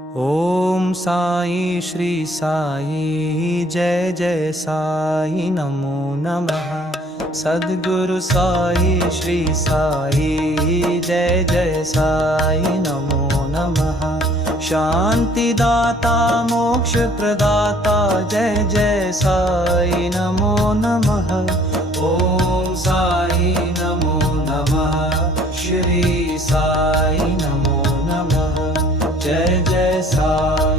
ओम साई श्री साई जय जय साई नमो नमः। सद्गुरु साई श्री साई जय जय साई नमो नमः। शांति दाता मोक्ष प्रदाता जय जय साई नमो नमः। ओम साई नमो नमः। श्री साई नमो नमः। जय जय साई।